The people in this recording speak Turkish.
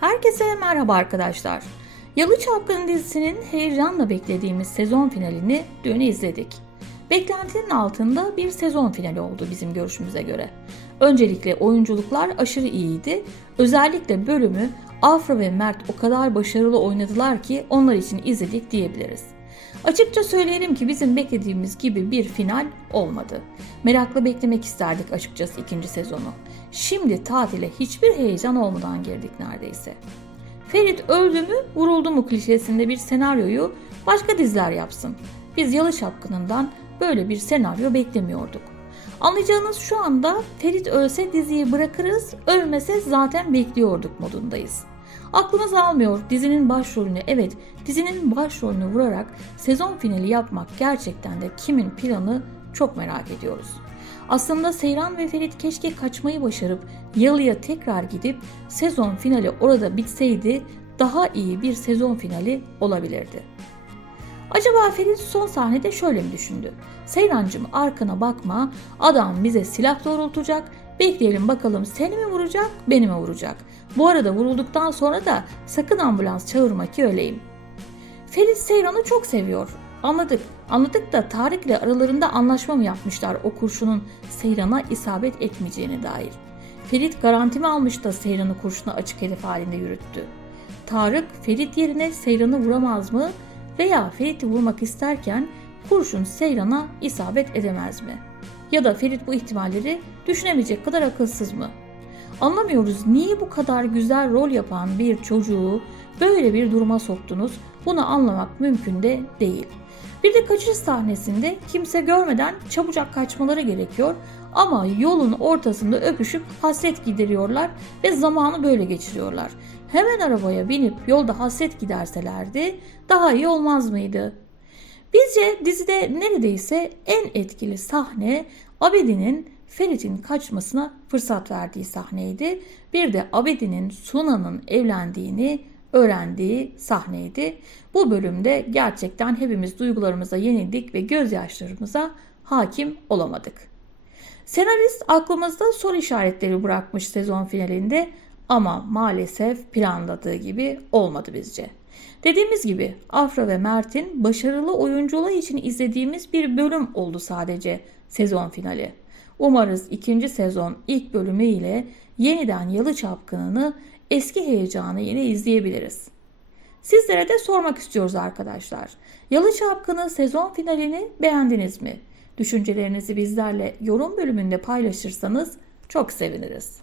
Herkese merhaba arkadaşlar. Yalı Çapkını dizisinin heyecanla beklediğimiz sezon finalini dün izledik. Beklentinin altında bir sezon finali oldu bizim görüşümüze göre. Öncelikle oyunculuklar aşırı iyiydi. Özellikle bölümü Afra ve Mert o kadar başarılı oynadılar ki onlar için izledik diyebiliriz. Açıkça söyleyelim ki bizim beklediğimiz gibi bir final olmadı. Merakla beklemek isterdik açıkçası ikinci sezonu. Şimdi tatile hiçbir heyecan olmadan girdik neredeyse. Ferit öldü mü vuruldu mu klişesinde bir senaryoyu başka diziler yapsın. Biz Yalı Çapkını'ndan böyle bir senaryo beklemiyorduk. Anlayacağınız şu anda Ferit ölse diziyi bırakırız, ölmese zaten bekliyorduk modundayız. Aklımız almıyor dizinin başrolünü, evet dizinin başrolünü vurarak sezon finali yapmak gerçekten de kimin planı çok merak ediyoruz. Aslında Seyran ve Ferit keşke kaçmayı başarıp Yalı'ya tekrar gidip sezon finali orada bitseydi daha iyi bir sezon finali olabilirdi. Acaba Ferit son sahnede şöyle mi düşündü? Seyrancım arkana bakma, adam bize silah doğrultacak, bekleyelim bakalım seni mi vuracak, beni mi vuracak? Bu arada vurulduktan sonra da sakın ambulans çağırma ki öleyim. Ferit Seyran'ı çok seviyor. Anladık. Anladık da Tarık ile aralarında anlaşma mı yapmışlar o kurşunun Seyran'a isabet etmeyeceğine dair. Ferit garantimi almış da Seyran'ı kurşuna açık hedef halinde yürüttü. Tarık Ferit yerine Seyran'ı vuramaz mı veya Ferit'i vurmak isterken kurşun Seyran'a isabet edemez mi? Ya da Ferit bu ihtimalleri düşünemeyecek kadar akılsız mı? Anlamıyoruz niye bu kadar güzel rol yapan bir çocuğu böyle bir duruma soktunuz? Bunu anlamak mümkün de değil. Bir de kaçış sahnesinde kimse görmeden çabucak kaçmaları gerekiyor ama yolun ortasında öpüşüp hasret gideriyorlar ve zamanı böyle geçiriyorlar. Hemen arabaya binip yolda hasret giderselerdi daha iyi olmaz mıydı? Bizce dizide neredeyse en etkili sahne Abedi'nin Ferit'in kaçmasına fırsat verdiği sahneydi. Bir de Abedi'nin Suna'nın evlendiğini öğrendiği sahneydi. Bu bölümde gerçekten hepimiz duygularımıza yenildik ve gözyaşlarımıza hakim olamadık. Senarist aklımızda soru işaretleri bırakmış sezon finalinde ama maalesef planladığı gibi olmadı bizce. Dediğimiz gibi Afra ve Mert'in başarılı oyunculuğu için izlediğimiz bir bölüm oldu sadece sezon finali. Umarız ikinci sezon ilk bölümü ile yeniden Yalı Çapkını'nı eski heyecanı yine izleyebiliriz. Sizlere de sormak istiyoruz arkadaşlar. Yalı Çapkını sezon finalini beğendiniz mi? Düşüncelerinizi bizlerle yorum bölümünde paylaşırsanız çok seviniriz.